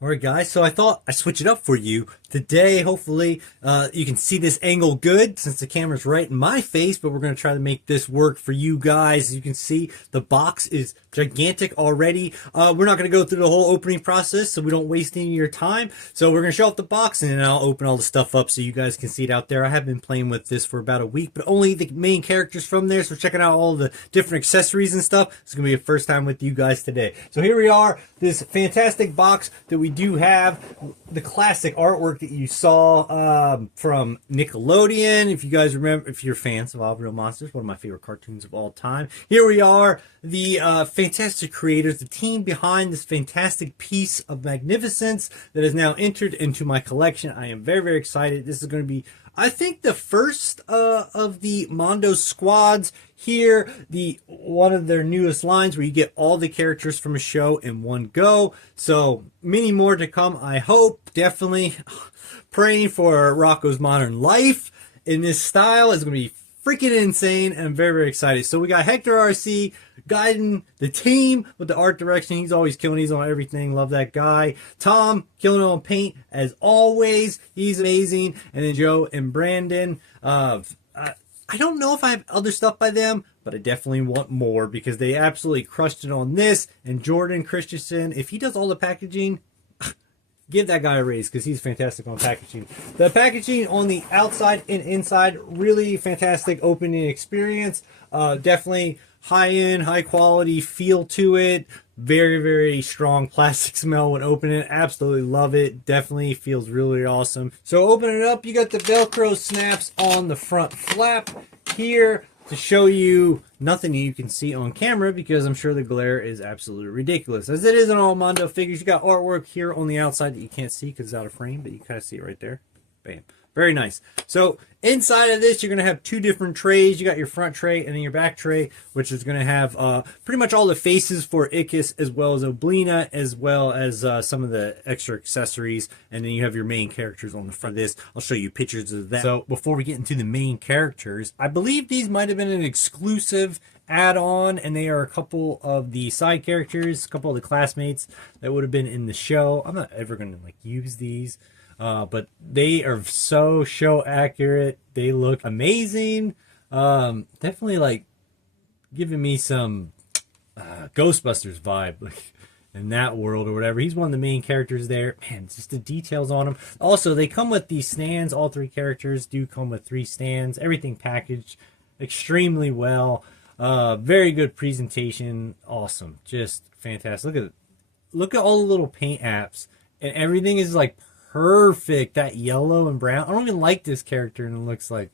All right, guys. So I thought I'd switch it up for you today. Hopefully, you can see this angle good since the camera's right in my face, but we're going to try to make this work for you guys. As you can see, the box is gigantic already. We're not going to go through the whole opening process so we don't waste any of your time. So we're going to show off the box and then I'll open all the stuff up so you guys can see it out there. I have been playing with this for about a week, but only the main characters from there. So checking out all the different accessories and stuff. It's going to be a first time with you guys today. So here we are, this fantastic box that we do have the classic artwork that you saw from Nickelodeon. If you guys remember, if you're fans of Aaahhh Real Monsters, one of my favorite cartoons of all time. Here we are, the fantastic creators, the team behind this fantastic piece of magnificence that is now entered into my collection. I am very, very excited. This is going to be, I think, the first of the Mondo Squads here, one of their newest lines where you get all the characters from a show in one go. So many more to come, I hope. Definitely praying for Rocco's Modern Life in this style is going to be freaking insane, and I'm very, very excited. So we got Hector RC guiding the team with the art direction. He's always killing. He's on everything. Love that guy. Tom killing it on paint as always. He's amazing. And then Joe and Brandon. I don't know if I have other stuff by them, but I definitely want more because they absolutely crushed it on this. And Jordan Christensen, if he does all the packaging, give that guy a raise because he's fantastic on packaging. The packaging on the outside and inside, really fantastic opening experience. Definitely high-end, high-quality feel to it. Very, very strong plastic smell when opening it. Absolutely love it. Definitely feels really awesome. So open it up. You got the Velcro snaps on the front flap here to show you nothing you can see on camera because I'm sure the glare is absolutely ridiculous. As it is in all Mondo figures, you got artwork here on the outside that you can't see because it's out of frame, but you kind of see it right there. Bam. Very nice. So inside of this, you're going to have two different trays. You got your front tray and then your back tray, which is going to have pretty much all the faces for Ickis as well as Oblina, as well as some of the extra accessories. And then you have your main characters on the front of this. I'll show you pictures of that. So before we get into the main characters, I believe these might have been an exclusive add-on, and they are a couple of the side characters, a couple of the classmates that would have been in the show. I'm not ever going to use these. But they are so show accurate. They look amazing. Definitely giving me some Ghostbusters vibe in that world or whatever. He's one of the main characters there. Man, just the details on him. Also, they come with these stands. All three characters do come with 3 stands. Everything packaged extremely well. Very good presentation. Awesome. Just fantastic. Look at all the little paint apps. And everything is perfect. That yellow and brown. I don't even like this character, and it looks like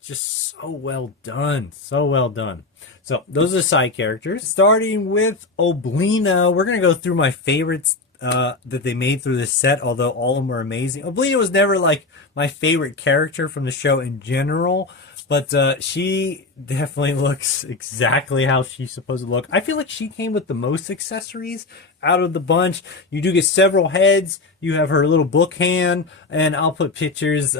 just so well done. So well done. So those are the side characters. Starting with Oblina, we're going to go through my favorites that they made through this set, although all of them are amazing. Oblina was never my favorite character from the show in general, but she definitely looks exactly how she's supposed to look. I feel like she came with the most accessories out of the bunch. You do get several heads. You have her little book hand, and I'll put pictures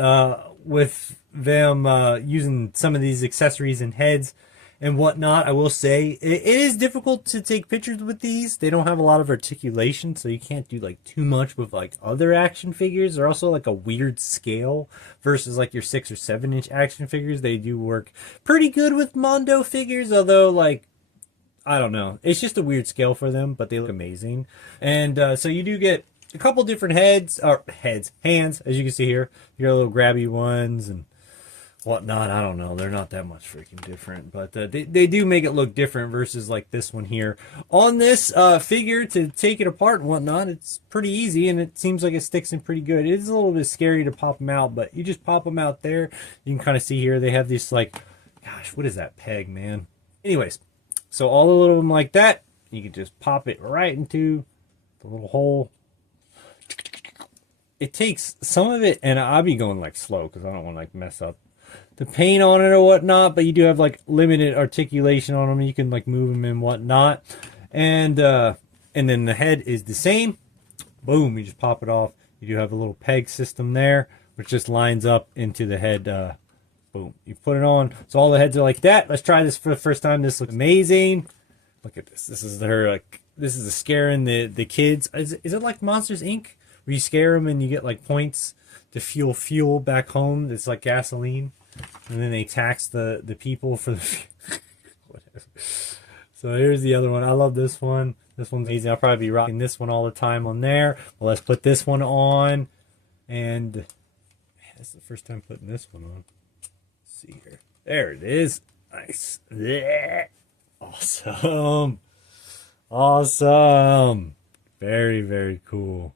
with them using some of these accessories and heads and whatnot. I will say it is difficult to take pictures with these. They don't have a lot of articulation, so you can't do too much with other action figures. They're also a weird scale versus your 6 or 7 inch action figures. They do work pretty good with Mondo figures, although I don't know. It's just a weird scale for them, but they look amazing. And so you do get a couple different hands, as you can see here. You got little grabby ones and whatnot. I don't know. They're not that much freaking different, but they do make it look different versus this one here. On this figure, to take it apart and whatnot, it's pretty easy, and it seems like it sticks in pretty good. It is a little bit scary to pop them out, but you just pop them out there. You can kind of see here they have this gosh, what is that peg, man? Anyways, so all the little them like that, you can just pop it right into the little hole. It takes some of it, and I'll be going slow because I don't want to mess up the paint on it or whatnot, but you do have limited articulation on them. You can move them and whatnot, and then the head is the same. Boom, you just pop it off. You do have a little peg system there, which just lines up into the head. Boom, you put it on. So all the heads are like that. Let's try this for the first time. This looks amazing. Look at this. This is her, like, this is the scaring the kids. Is it like Monsters Inc., where you scare them and you get like points to fuel back home? It's like gasoline, and then they tax the people for the whatever. So here's the other one. I love this one. This one's easy. I'll probably be rocking this one all the time on there. Well, let's put this one on, and man, this is the first time putting this one on. Let's see here. There it is. Nice. Yeah. Awesome. Awesome. Very, very cool.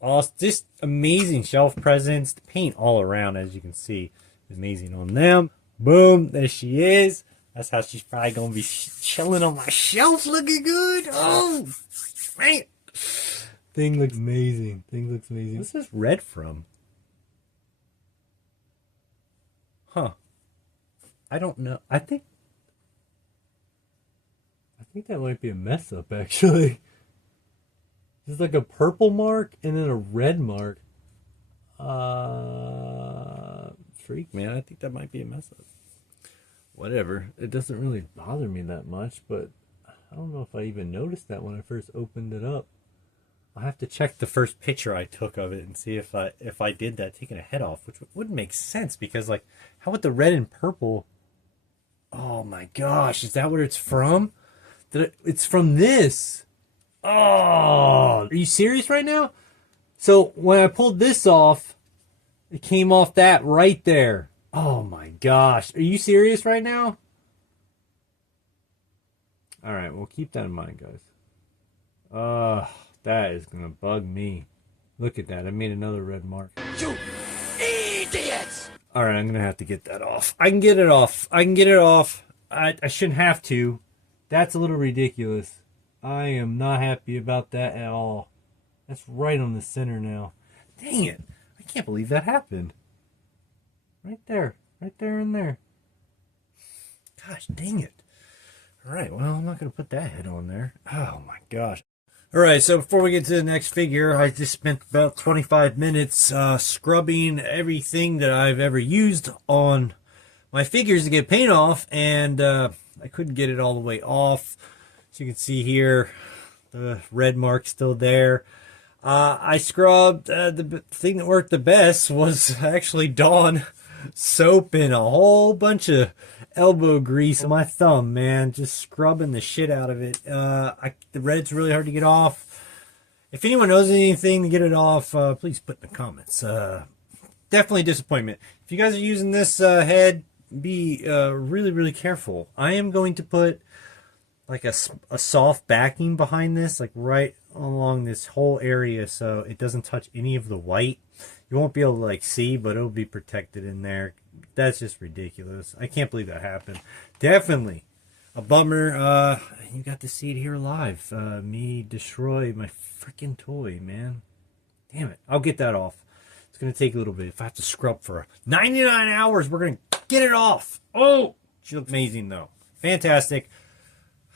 Awesome. Just amazing shelf presence. The paint all around, as you can see, is amazing on them. Boom. There she is. That's how she's probably going to be chilling on my shelf, looking good. Oh, man. Thing looks amazing. Thing looks amazing. What's this red from? Huh. I don't know. I think that might be a mess up, actually. There's like a purple mark and then a red mark. Freak, man. I think that might be a mess up. Whatever. It doesn't really bother me that much, but I don't know if I even noticed that when I first opened it up. I'll have to check the first picture I took of it and see if I did that, taking a head off, which wouldn't make sense, because, like, how would the red and purple... Oh my gosh, is that where it's from? It's from this. Oh, are you serious right now? So when I pulled this off, it came off that right there. Oh my gosh, are you serious right now? All right, well, keep that in mind, guys. That is gonna bug me. Look at that, I made another red mark. You idiots! All right, I'm gonna have to get that off. I can get it off. I shouldn't have to. That's a little ridiculous. I am not happy about that at all. That's right on the center now. Dang it. I can't believe that happened. Right there and there. Gosh, dang it. All right, well, I'm not going to put that head on there. Oh my gosh. All right, so before we get to the next figure, I just spent about 25 minutes scrubbing everything that I've ever used on my figures to get paint off, and I couldn't get it all the way off. As you can see here, the red mark's still there. I scrubbed. The thing that worked the best was actually Dawn soap and a whole bunch of elbow grease on my thumb, man. Just scrubbing the shit out of it. The red's really hard to get off. If anyone knows anything to get it off, please put in the comments. Definitely a disappointment. If you guys are using this head, be really, really careful. I am going to put like a soft backing behind this, like right along this whole area, so it doesn't touch any of the white. You won't be able to like see, but it'll be protected in there. That's just ridiculous. I can't believe that happened. Definitely a bummer. You got to see it here live. Me destroy my freaking toy, man. Damn it. I'll get that off. It's going to take a little bit. If I have to scrub for 99 hours, we're going to get it off. Oh, she looks amazing, though. Fantastic.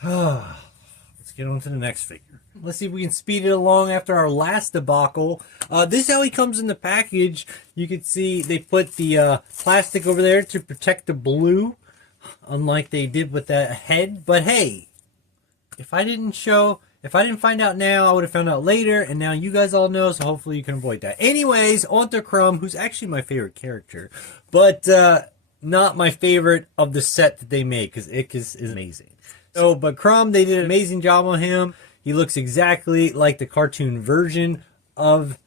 Let's get on to the next figure. Let's see if we can speed it along after our last debacle. This is how he comes in the package. You can see they put the plastic over there to protect the blue, unlike they did with that head. But hey, if I didn't find out now, I would have found out later, and now you guys all know, so hopefully you can avoid that. Anyways, on to Crumb, who's actually my favorite character, but not my favorite of the set that they made, because Ickis is amazing. So, but Crumb, they did an amazing job on him. He looks exactly like the cartoon version of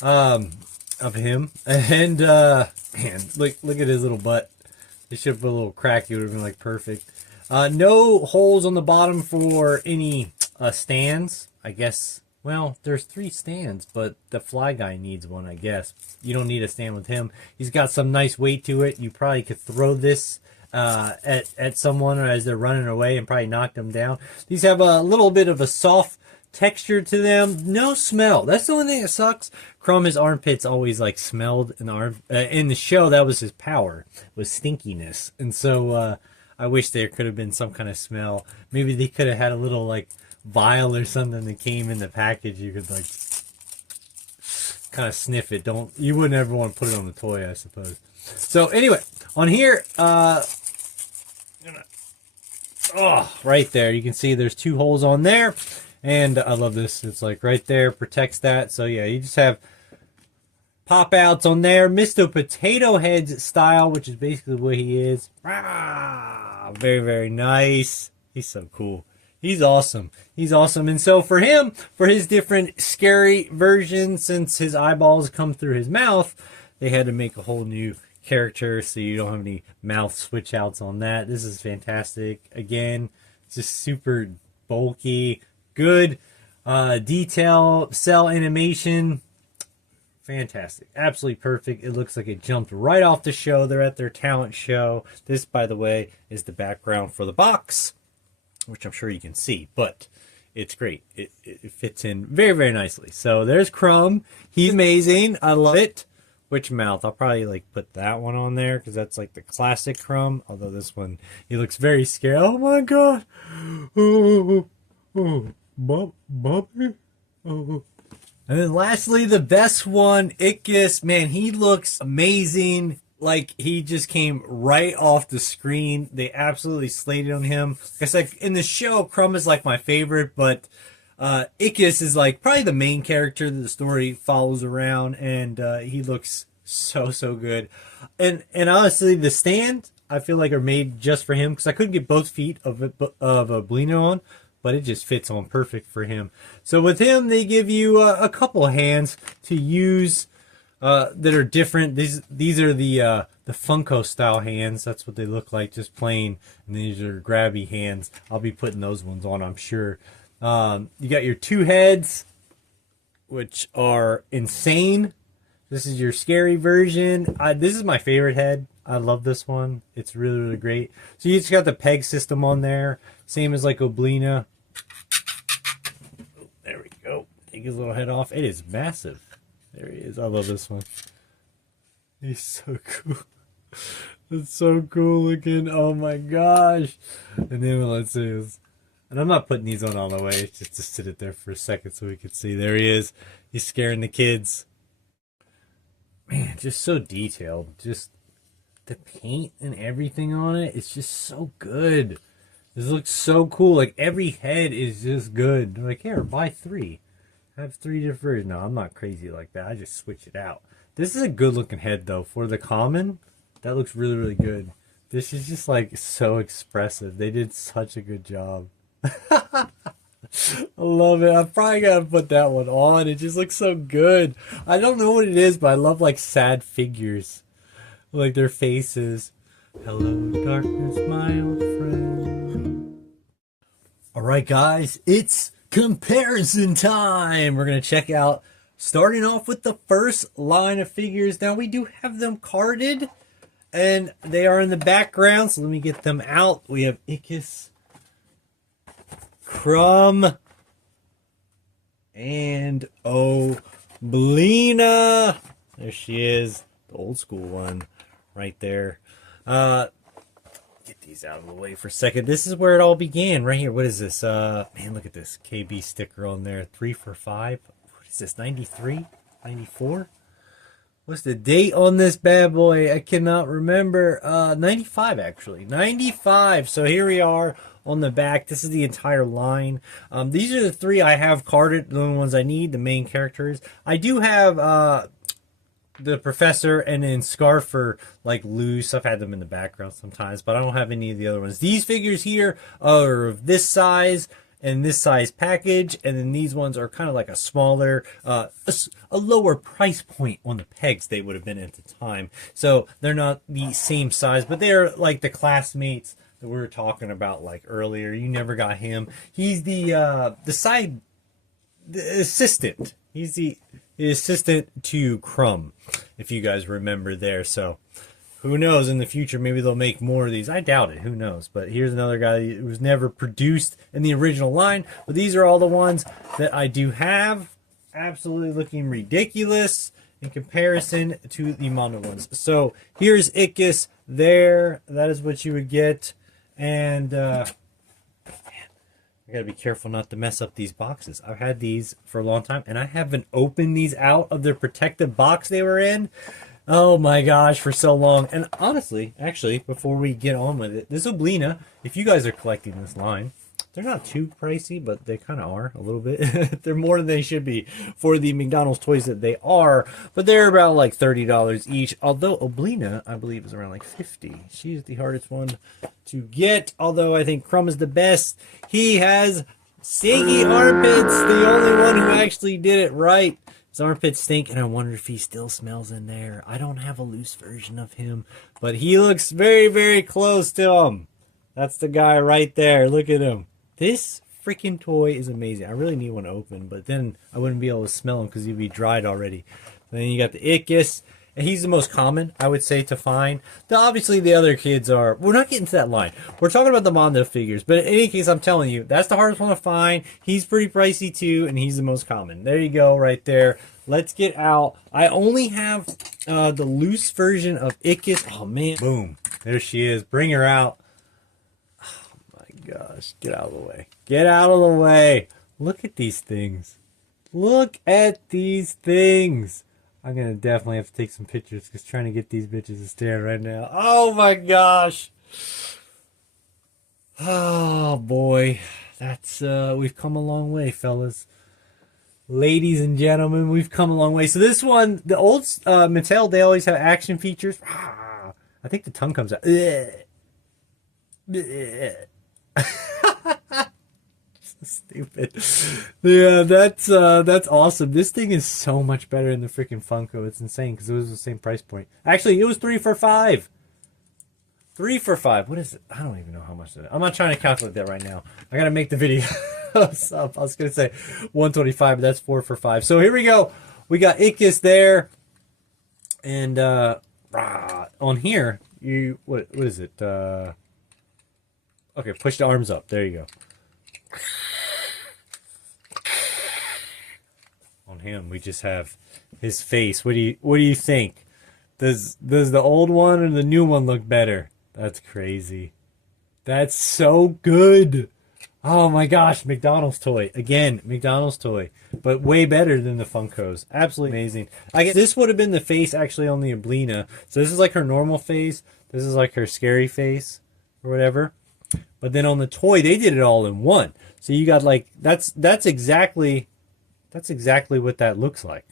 him. And man, look at his little butt. They should have put a little crack. It would have been like perfect. No holes on the bottom for any stands. I guess. Well, there's 3 stands, but the fly guy needs one. I guess you don't need a stand with him. He's got some nice weight to it. You probably could throw this at someone as they're running away and probably knock them down. These have a little bit of a soft texture to them. No smell. That's the only thing that sucks. Crumb, his armpits always like smelled in the show. That was his power, was stinkiness. And so I wish there could have been some kind of smell. Maybe they could have had a little like vial or something that came in the package. You could like kind of sniff it. You wouldn't ever want to put it on the toy, I suppose. So anyway, on here, I'm gonna Oh, right there. You can see there's 2 holes on there. And I love this. It's like right there, protects that. So yeah, you just have pop outs on there. Mr. Potato Heads style, which is basically what he is. Ah, very, very nice. He's so cool. He's awesome. He's awesome. And so for him, for his different scary version, since his eyeballs come through his mouth, they had to make a whole new character so you don't have any mouth switch outs on that. This is fantastic. Again, just super bulky. Good detail, cell animation. Fantastic. Absolutely perfect. It looks like it jumped right off the show. They're at their talent show. This, by the way, is the background for the box, which I'm sure you can see, but it's great. It fits in very, very nicely. So there's Crumb. He's amazing. I love it. Which mouth? I'll probably like put that one on there because that's like the classic Crumb. Although this one, he looks very scary. Oh my god. Oh, Bobby. Oh. And then lastly, the best one, Aaahhh. Man, he looks amazing. Like, he just came right off the screen. They absolutely slayed on him. It's like, in the show, Crumb is like my favorite, but Aaahhh is like probably the main character that the story follows around, and he looks so, so good. And honestly, the stand, I feel like are made just for him, because I couldn't get both feet of a Blino on, but it just fits on perfect for him. So with him, they give you a couple hands to use that are different. These are the Funko style hands. That's what they look like, just plain. And these are grabby hands. I'll be putting those ones on, I'm sure. You got your 2 heads, which are insane. This is your scary version. This is my favorite head. I love this one. It's really, really great. So you just got the peg system on there. Same as like Oblina. There we go. Take his little head off. It is massive. There he is. I love this one. He's so cool. It's so cool looking. Oh my gosh. And then let's see this. And I'm not putting these on all the way. It's just to sit it there for a second so we can see. There he is. He's scaring the kids. Man, just so detailed. Just the paint and everything on it. It's just so good. This looks so cool. Like, every head is just good. They're like, here, buy 3. I have 3 different versions. No, I'm not crazy like that. I just switch it out. This is a good looking head, though. For the common, that looks really, really good. This is just, like, so expressive. They did such a good job. I love it. I'm probably gonna put that one on. It just looks so good. I don't know what it is, but I love like sad figures, like their faces. Hello, darkness, my old friend. All right, guys, it's comparison time. We're gonna check out, starting off with the first line of figures. Now we do have them carded, and they are in the background. So let me get them out. We have Aaahhh, Crumb, and Oblina. There she is, the old school one right there. Get these out of the way for a second. This is where it all began, right here. What is this? Man, look at this KB sticker on there. 3 for $5. What is this? 93? 94? What's the date on this bad boy? I cannot remember. 95 actually. 95. So here we are on the back. This is the entire line. These are the 3 I have carded, the only ones I need, the main characters. I do have the Professor and then Scarf are like loose. I've had them in the background sometimes, but I don't have any of the other ones. These figures here are of this size and this size package, and then these ones are kind of like a smaller, a lower price point on the pegs they would have been at the time. So they're not the same size, but they're like the classmates that we were talking about like earlier. You never got him. He's the assistant. He's the assistant to Crumb, if you guys remember there. So who knows, in the future maybe they'll make more of these. I doubt it. Who knows? But here's another guy who was never produced in the original line. But these are all the ones that I do have. Absolutely looking ridiculous in comparison to the Mondo ones. So here's Aaahhh there. That is what you would get. And man, I gotta be careful not to mess up these boxes. I've had these for a long time, and I haven't opened these out of their protective box they were in. Oh my gosh, for so long. And honestly, actually, before we get on with it, this Oblina, if you guys are collecting this line, they're not too pricey, but they kind of are a little bit. They're more than they should be for the McDonald's toys that they are, but they're about like $30 each. Although Oblina, I believe, is around like 50. She's the hardest one to get, although I think Crumb is the best. He has stinky armpits, the only one who actually did it right. His armpits stink, and I wonder if he still smells in there. I don't have a loose version of him, but he looks very, very close to him. That's the guy right there. Look at him. This freaking toy is amazing. I really need one open, but then I wouldn't be able to smell him because he'd be dried already. And then you got the Aaahhrealmonsters, and he's the most common, I would say, to find. Obviously, the other kids are... We're not getting to that line. We're talking about the Mondo figures, but in any case, I'm telling you, that's the hardest one to find. He's pretty pricey, too, and he's the most common. There you go, right there. Let's get out. I only have the loose version of Aaahhrealmonsters. Oh, man. Boom. There she is. Bring her out. Gosh, get out of the way. Get out of the way. Look at these things. Look at these things. I'm going to definitely have to take some pictures because trying to get these bitches to stand right now. Oh my gosh. Oh boy. That's, we've come a long way, fellas. Ladies and gentlemen, we've come a long way. So this one, the old Mattel, they always have action features. I think the tongue comes out. Stupid. Yeah, that's awesome. This thing is so much better than the freaking Funko. It's insane because it was the same price point. Actually, it was 3 for $5. 3 for $5. What is it? I don't even know how much it is. I'm not trying to calculate that right now. I gotta make the video up. I was gonna say 125, but that's 4 for $5. So here we go. We got Aaahhrealmonsters there, and on here, what is it? Okay, push the arms up. There you go. On him, we just have his face. What do you think? Does the old one or the new one look better? That's crazy. That's so good. Oh my gosh, McDonald's toy. Again, McDonald's toy. But way better than the Funkos. Absolutely amazing. I guess this would have been the face actually on the Oblina. So this is like her normal face. This is like her scary face or whatever. But then on the toy, they did it all in one. So you got like, that's exactly what that looks like.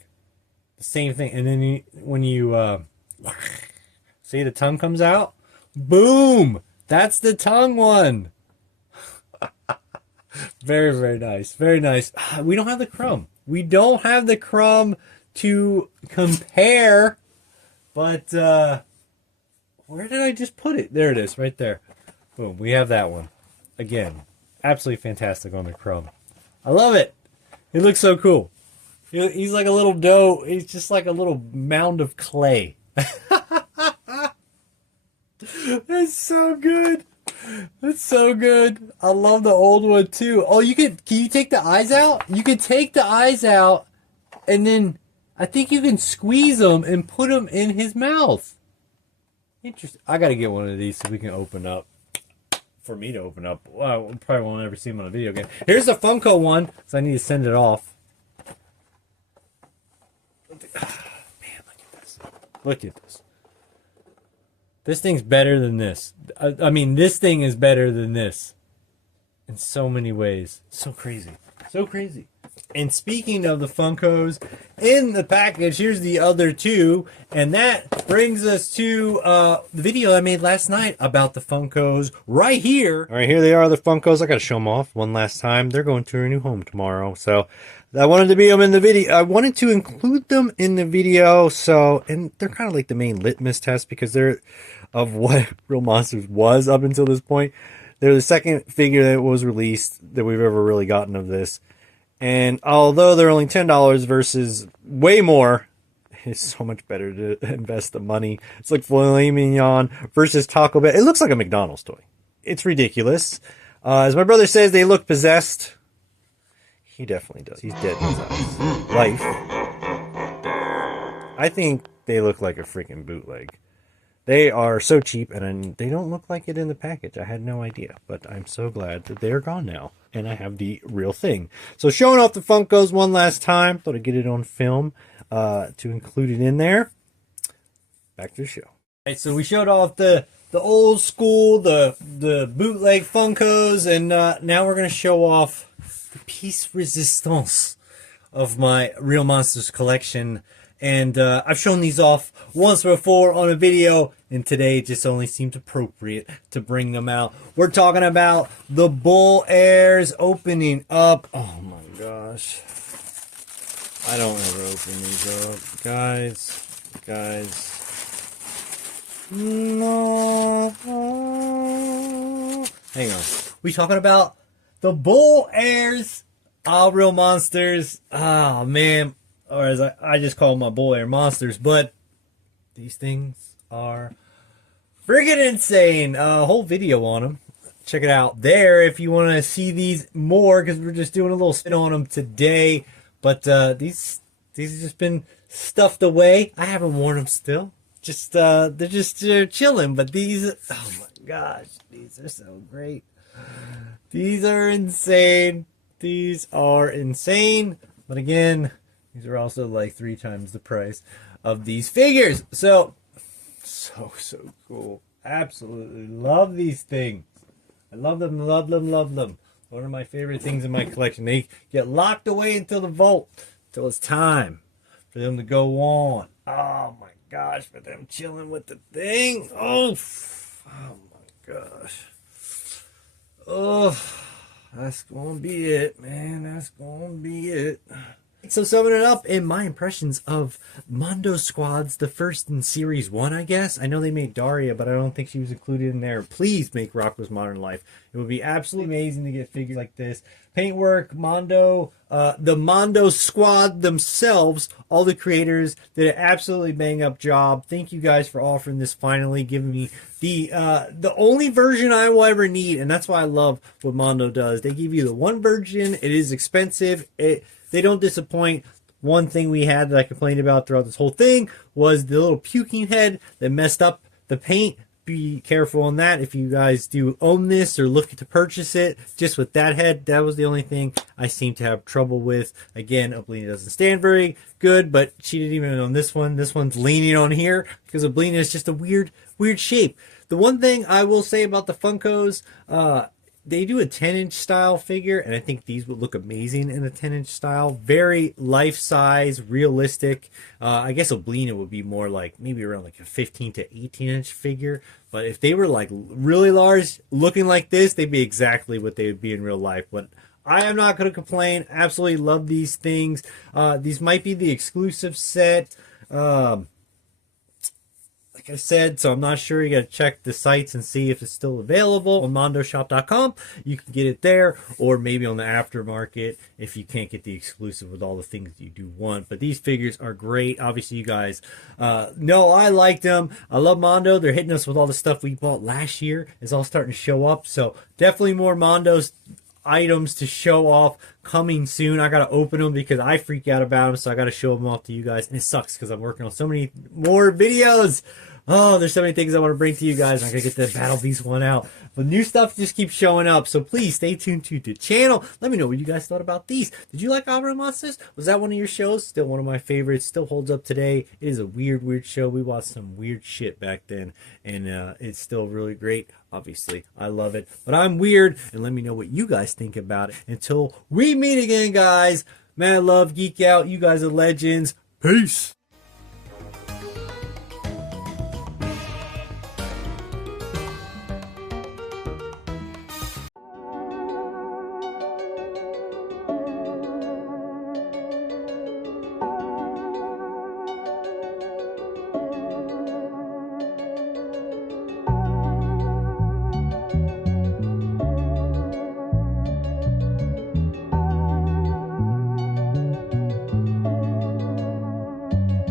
The same thing. And then when you see the tongue comes out, boom! That's the tongue one. Very, very nice. Very nice. We don't have the Crumb. We don't have the Crumb to compare. But where did I just put it? There it is, right there. Boom, we have that one. Again, absolutely fantastic on the Crumb. I love it. He looks so cool. He's like a little dough. He's just like a little mound of clay. That's so good. That's so good. I love the old one too. Oh, can you take the eyes out? You can take the eyes out and then I think you can squeeze them and put them in his mouth. Interesting. I got to get one of these so we can open up. For me to open up. Well, I probably won't ever see him on a video again. Here's the Funko one, so I need to send it off. Man, look at this. Look at this. This thing's better than this. I mean, this thing is better than this. In so many ways. So crazy. So crazy. And speaking of the Funkos, in the package, here's the other two. And that brings us to the video I made last night about the Funkos right here. All right, here they are, the Funkos. I got to show them off one last time. They're going to a new home tomorrow. So I wanted to be them in the video. I wanted to include them in the video. So, and they're kind of like the main litmus test because they're of what Real Monsters was up until this point. They're the second figure that was released that we've ever really gotten of this. And although they're only $10 versus way more, it's so much better to invest the money. It's like filet mignon versus Taco Bell. It looks like a McDonald's toy. It's ridiculous. As my brother says, they look possessed. He definitely does. He's dead in his eyes. Life. I think they look like a freaking bootleg. They are so cheap, and they don't look like it in the package. I had no idea, but I'm so glad that they're gone now, and I have the real thing. So showing off the Funkos one last time. Thought I'd get it on film to include it in there. back to the show. All right, so we showed off the old school, the bootleg Funkos, and now we're gonna show off the piece resistance of my Real Monsters collection. And I've shown these off once before on a video, and today it just only seemed appropriate to bring them out. We're talking about the Bull Airs opening up. Oh my gosh. I don't ever open these up. Guys. No. Hang on. We talking about the Bull Airs Real Monsters. Oh man. Or as I just call them my Bull Air monsters, but these things are friggin' insane. A whole video on them. Check it out there if you want to see these more, because we're just doing a little spin on them today. But these have just been stuffed away. I haven't worn them still. Just they're chilling. But these, oh my gosh, these are so great. These are insane. These are insane. But again, these are also like 3 times the price of these figures. So cool. Absolutely love these things. I love them. One of my favorite things in my collection. They get locked away until the vault, until it's time for them to go on. Oh my gosh, for them chilling with the thing. Oh my gosh. Oh, that's gonna be it, man. That's gonna be it. So summing it up in my impressions of Mondo Squads, the first in Series 1, I guess. I know they made Daria, but I don't think she was included in there. Please make Rocko's Modern Life. It would be absolutely amazing to get figures like this. Paintwork, Mondo, the Mondo Squad themselves, all the creators did an absolutely bang up job. Thank you guys for offering this finally, giving me the only version I will ever need, and that's why I love what Mondo does. They give you the one version. It is expensive. They don't disappoint. One thing we had that I complained about throughout this whole thing was the little puking head that messed up the paint. Be careful on that if you guys do own this or look to purchase it. Just with that head, that was the only thing I seem to have trouble with. Again, Oblina doesn't stand very good, but she didn't even own this one. This one's leaning on here because Oblina is just a weird shape. The one thing I will say about the Funkos, they do a 10-inch style figure, and I think these would look amazing in a 10-inch style. Very life-size, realistic. I guess Oblina would be more like maybe around like a 15 to 18-inch figure. But if they were like really large, looking like this, they'd be exactly what they would be in real life. But I am not going to complain. Absolutely love these things. These might be the exclusive set. Like I said, so I'm not sure. You got to check the sites and see if it's still available on mondoshop.com. You can get it there, or maybe on the aftermarket if you can't get the exclusive with all the things you do want. But these figures are great. Obviously, you guys know I like them. I love Mondo. They're hitting us with all the stuff we bought last year. It's all starting to show up. So definitely more Mondo's items to show off coming soon. I gotta open them because I freak out about them, so I gotta show them off to you guys. And it sucks because I'm working on so many more videos. Oh, there's so many things I want to bring to you guys. I'm gonna get the Battle Beast one out. But new stuff just keeps showing up, so please stay tuned to the channel. Let me know what you guys thought about these. Did you like Aaahhrealmonsters? Monsters? Was that one of your shows? Still one of my favorites. Still holds up today. It is a weird show. We watched some weird shit back then, and it's still really great. Obviously, I love it. But I'm weird, and let me know what you guys think about it. Until we meet again, guys. Man, I love Geek Out. You guys are legends. Peace.